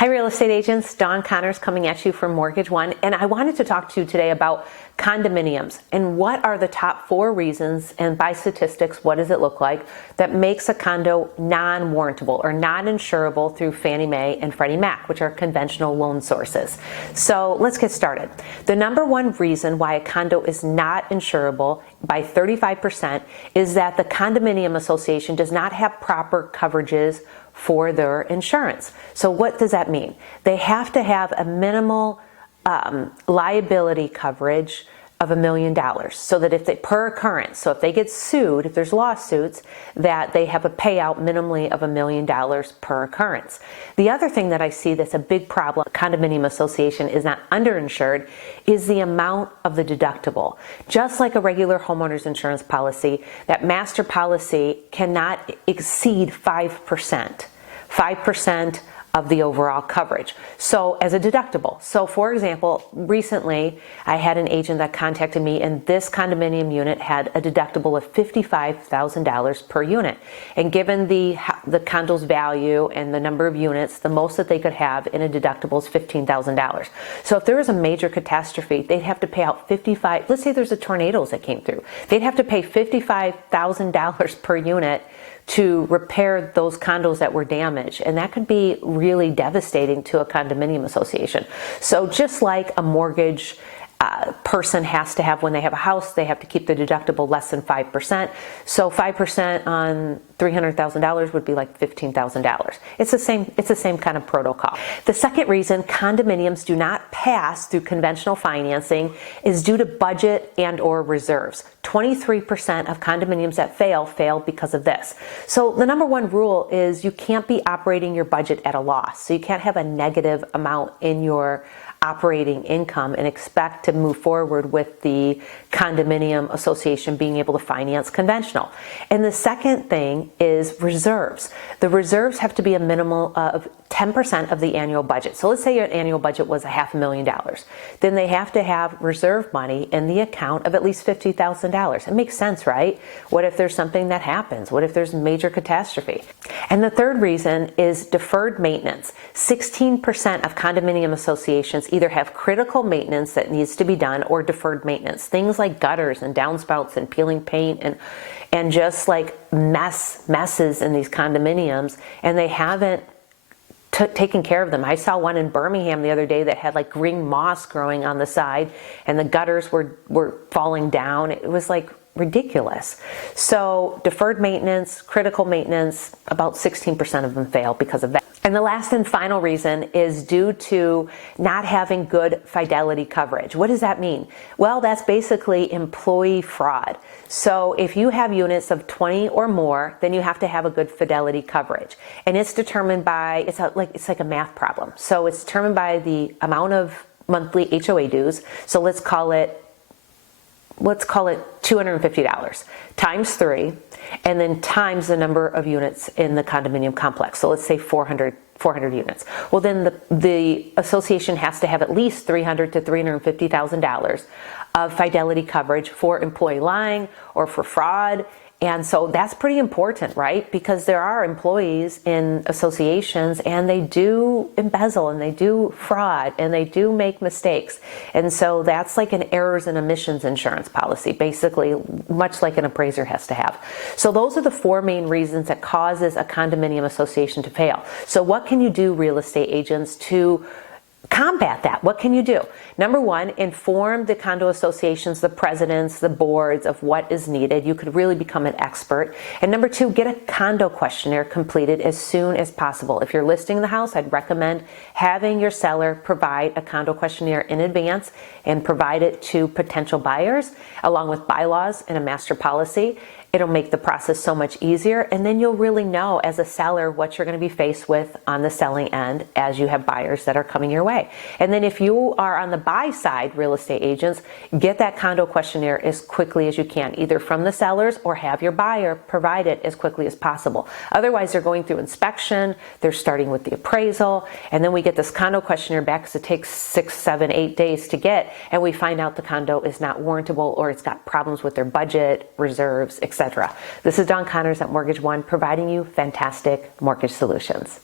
Hi real estate agents, Dawn Connors coming at you from Mortgage One, and I wanted to talk to you today about condominiums and what are the top 4 reasons, and by statistics, what does it look like, that makes a condo non-warrantable or non-insurable through Fannie Mae and Freddie Mac, which are conventional loan sources. So let's get started. The number 1 reason why a condo is not insurable by 35% is that the condominium association does not have proper coverages for their insurance. So what does that mean? They have to have a minimal liability coverage of $1 million, so that if they, per occurrence, so if they get sued, if there's lawsuits, that they have a payout minimally of $1 million per occurrence. The other thing that I see that's a big problem, condominium association is not underinsured, is the amount of the deductible. Just like a regular homeowner's insurance policy, that master policy cannot exceed 5%. 5% of the overall coverage. So as a deductible. So for example, recently I had an agent that contacted me, and this condominium unit had a deductible of $55,000 per unit. And given the condo's value and the number of units, the most that they could have in a deductible is $15,000. So if there was a major catastrophe, they'd have to pay out let's say there's a tornado that came through. They'd have to pay $55,000 per unit to repair those condos that were damaged, and that could be really devastating to a condominium association. So just like a mortgage person has to have when they have a house, they have to keep the deductible less than 5%. So 5% on $300,000 would be like $15,000. It's the same kind of protocol. The second reason condominiums do not pass through conventional financing is due to budget and or reserves. 23% of condominiums that fail because of this. So the number 1 rule is you can't be operating your budget at a loss. So you can't have a negative amount in your operating income and expect to move forward with the condominium association being able to finance conventional. And the second thing is reserves. The reserves have to be a minimal of 10% of the annual budget. So let's say your annual budget was $500,000. Then they have to have reserve money in the account of at least $50,000. It makes sense, right? What if there's something that happens? What if there's major catastrophe? And the third reason is deferred maintenance. 16% of condominium associations either have critical maintenance that needs to be done or deferred maintenance. Things like gutters and downspouts and peeling paint and just like messes in these condominiums, and they haven't taken care of them. I saw one in Birmingham the other day that had like green moss growing on the side, and the gutters were falling down. It was like ridiculous. So deferred maintenance, critical maintenance, about 16% of them fail because of that. And the last and final reason is due to not having good fidelity coverage. What does that mean? Well, that's basically employee fraud. So if you have units of 20 or more, then you have to have a good fidelity coverage. And it's determined by, it's like a math problem. So it's determined by the amount of monthly HOA dues. So let's call it $250 times 3, and then times the number of units in the condominium complex. So let's say 400 units. Well, then the association has to have at least $300,000 to $350,000 of fidelity coverage for employee lying or for fraud. And so that's pretty important, right? Because there are employees in associations, and they do embezzle and they do fraud and they do make mistakes. And so that's like an errors and omissions insurance policy, basically, much like an appraiser has to have. So those are the 4 main reasons that causes a condominium association to fail. So what can you do, real estate agents, to combat that? What can you do? Number 1, inform the condo associations, the presidents, the boards of what is needed. You could really become an expert. And number 2, get a condo questionnaire completed as soon as possible. If you're listing the house, I'd recommend having your seller provide a condo questionnaire in advance and provide it to potential buyers along with bylaws and a master policy. It'll make the process so much easier, and then you'll really know as a seller what you're going to be faced with on the selling end as you have buyers that are coming your way. And then if you are on the buy side, real estate agents, get that condo questionnaire as quickly as you can, either from the sellers or have your buyer provide it as quickly as possible. Otherwise, they're going through inspection, they're starting with the appraisal, and then we get this condo questionnaire back because it takes 6, 7, 8 days to get, and we find out the condo is not warrantable or it's got problems with their budget, reserves, etc. This is Dawn Connors at Mortgage One, providing you fantastic mortgage solutions.